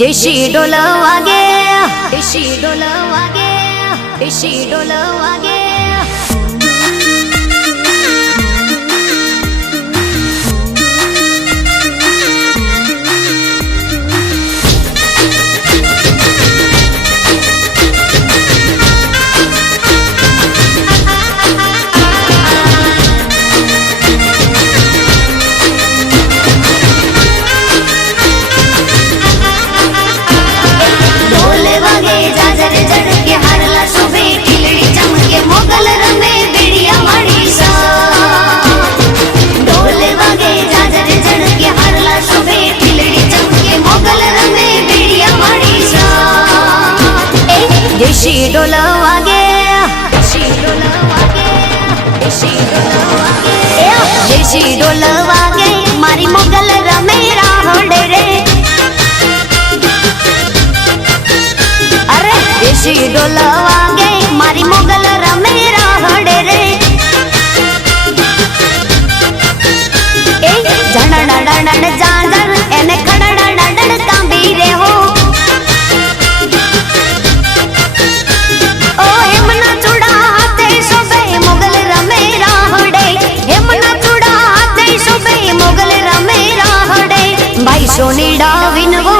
देशी ढोल वागे, देशी ढोल वागे, देशी ढोल वागे। देशी ढोल वागे, देशी ढोल वागे, देशी ढोल वागे, देशी ढोल वागे मारी मोगल रमे राहोड़े रे। अरे देशी ढोल वागे मारी मोगल रमे राहोड़े रे। झणण जांजर एने खड़ण कांबी रे हो। सोनी डाविन वो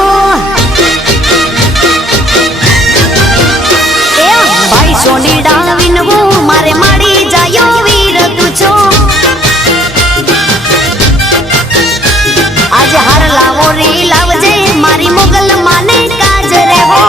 भाई सोनी डाविन वो मारे माड़ी जायो वीर तुझो। आज हर लावो रे लावजे मारी मोगल माने काज रे हो।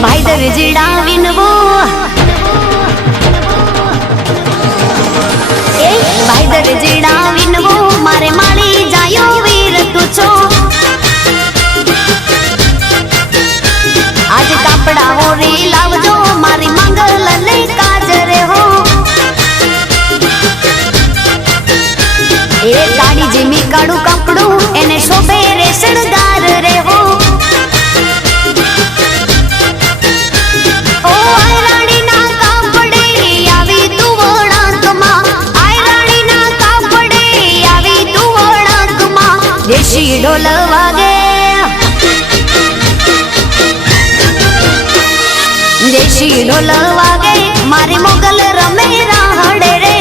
भाई दर्जिड़ा विनवो, भाई दर्जिड़ा विनवो मारे माड़ी जायो वीर तुझो। आज कपड़ा हो रे लावजो मारी मंगल ले काज रे हो। ए काड़ी जिमी काड़ू कपड़ू एने शोभे रे शणगार रे हो। देशी ढोल वागे, देशी ढोल वागे मारे मोगल रमे राहड़े रे।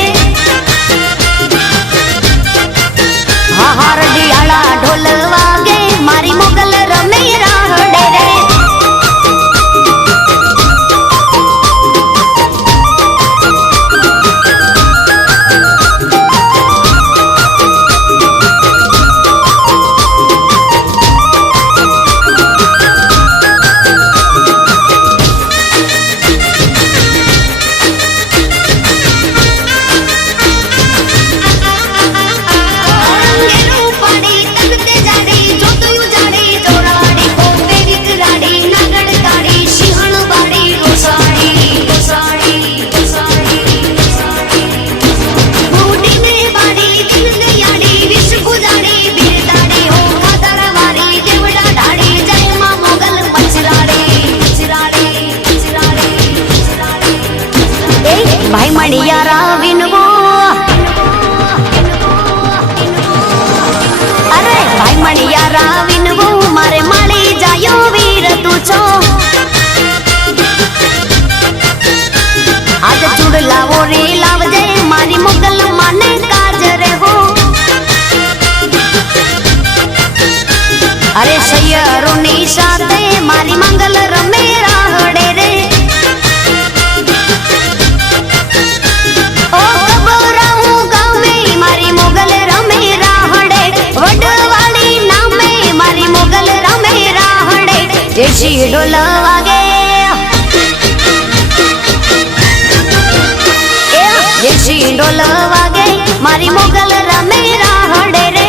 हार दियाला ढोल वागे मारी मोगल रमे राहड़े रे। भाई मणियारा विनवो, अरे भाई मणियारा विनवो मारे माड़ी जायो वीर तुझो। आज चुड़ला वो रे लावजे मारी मोगल माने काज रे हो। अरे सैयरो नी साथे मारी मंगल रमे राहड़े रे। ओ कबराऊ गावे मारी मोगल रमे राहड़े। દેશી ઢોલ વાગે દેશી ઢોલ વાગે મારી મોગલ રમે રાહડે રે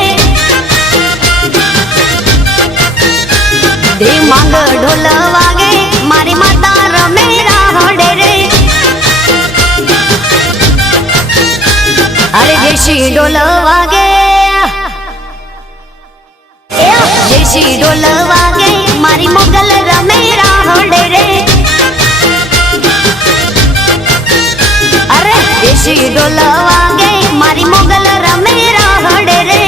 ધીમાંગ ઢોલ વાગે મારી માતા રમે રાહડે રે અરે દેશી ઢોલ વાગે દેશી ઢોલ વાગે મારી મોગલ રમે રાહડે રે અરે દેશી ઢોલ વાગે મારી મોગલ રમે રાહડે રે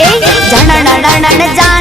એ જણણ ડણણ જા